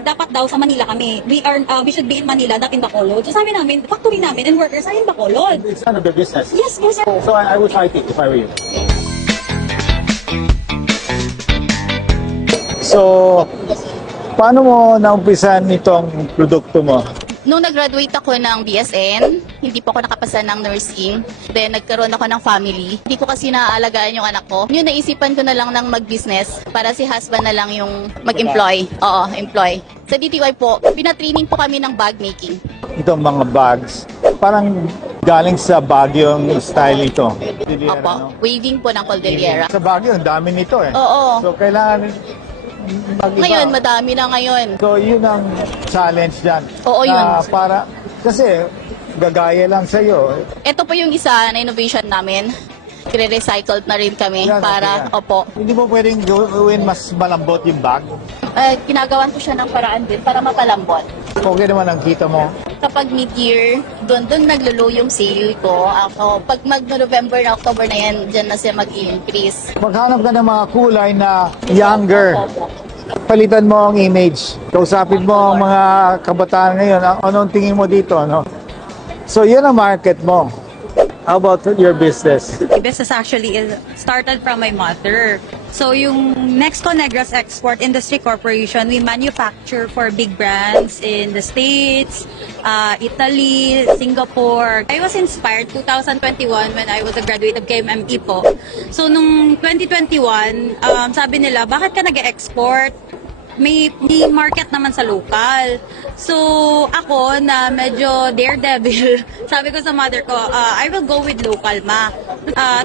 dapat daw sa Manila kami. We should be in Manila, not in Bacolod. So sabi namin, factory namin and workers are in Bacolod. It's none of their business. Yes po, sir. So I would fight it if I were you. So, paano mo naumpisan itong produkto mo? Nung nag-graduate ako ng BSN, hindi po ako nakapasa ng nursing. Then nagkaroon ako ng family. Hindi ko kasi naaalagaan yung anak ko. Yun, naisipan ko na lang ng mag-business para si husband na lang yung mag-employ. Oo, employ. Sa DTY po, pinatraining po kami ng bag making. Itong mga bags, parang galing sa Baguio yung style nito. Opo, waving po ng Cordillera. Sa Baguio, ang dami nito eh. Oo. So, kailangan mag-iba. Ngayon, madami na ngayon. So, yun ang challenge dyan. Oo, yun. Para, kasi, gagaya lang sa'yo. Ito po yung isa na innovation namin. Kire-recycled na rin kami Yan, para, okay, yan. opo. Hindi mo pwedeng gawin mas malambot yung bag? Ginagawan ko siya ng paraan din para mapalambot. Okay naman ang kita mo. Kapag mid-year, doon naglululo yung sale ko. Ako, pag mag-November na October na yan, dyan na siya mag-increase. Maghanap ka ng mga kulay na younger. Opo. Palitan mo ang image. Kausapin mo ang mga kabataan ngayon. Anong tingin mo dito? No? So, yun ang market mo. How about your business? The business actually started from my mother. So yung Nexco Negros Export Industry Corporation, we manufacture for big brands in the States, Italy, Singapore. I was inspired 2021 when I was a graduate of KMME po. So nung 2021, sabi nila, bakit ka nag-export? May market naman sa local. So, ako na medyo daredevil, sabi ko sa mother ko, I will go with local, ma.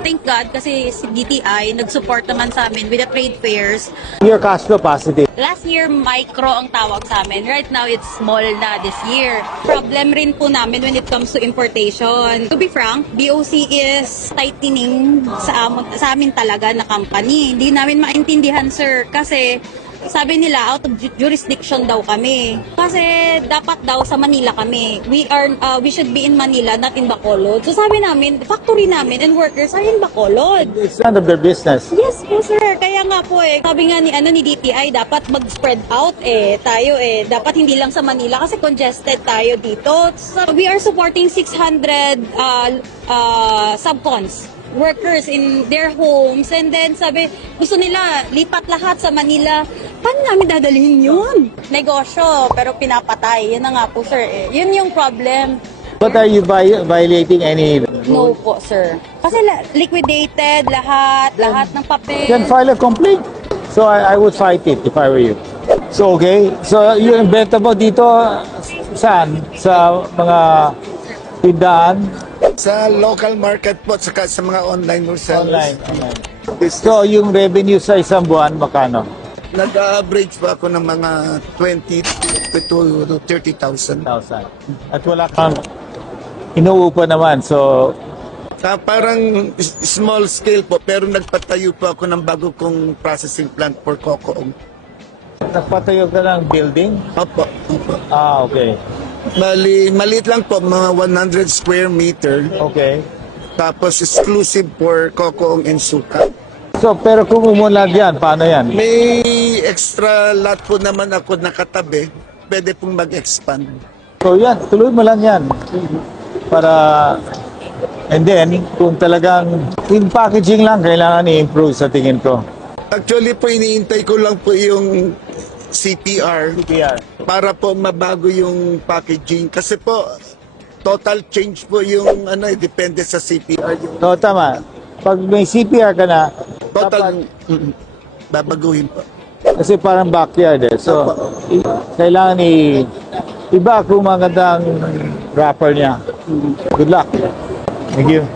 Thank God kasi si DTI nag-support naman sa amin with the trade fairs. Your cash flow positive. Last year, micro ang tawag sa amin. Right now, it's small na this year. Problem rin po namin when it comes to importation. To be frank, BOC is tightening sa amin talaga na company. Hindi namin maintindihan, sir, kasi sabi nila out of jurisdiction daw kami. Kasi dapat daw sa Manila kami. We should be in Manila, not in Bacolod. So sabi namin, factory namin and workers are in Bacolod. It's none of their business. Yes po, sir. Kaya nga po sabi nga ni DTI, dapat mag-spread out tayo dapat hindi lang sa Manila kasi congested tayo dito. So we are supporting 600 subcons workers in their homes, and then sabi, gusto nila lipat lahat sa Manila. Paano namin dadalhin yun? Negosyo, pero pinapatay. Yan na nga po, sir. Yun yung problem. But are you violating any... No po, sir. Kasi liquidated lahat ng papel. Then file a complaint. So I would fight it if I were you. So okay. So yung benta mo dito, saan? Sa mga tindahan? Sa local market po, saka sa mga online Online. resellers. So yung revenue sa isang buwan, makano? Nag-average pa ako ng mga 20 to 30,000. 1,000. At wala kang inuupa naman. So Parang small scale po, pero nagpatayo pa ako ng bago kong processing plant for cocoa. nagpatayo ka ng building? Opo. Okay. Maliit lang po, mga 100 square meter. Okay. Tapos exclusive for cocoa and suka. So, pero kung umunlad yan, paano yan? May extra lot po naman ako nakatabi. Pwede pong mag-expand. So, yan. Tuloy mo lang yan. Para, and then, kung talagang in packaging lang, kailangan i-improve sa tingin ko. Actually po, iniintay ko lang po yung CPR para po mabago yung packaging. Kasi po, total change po yung depende sa CPR. So, tama. Pag may CPR ka na, Total, babaguhin po. kasi parang backyard eh. So, kailangan iba kung magandang wrapper niya. Good luck. Thank you.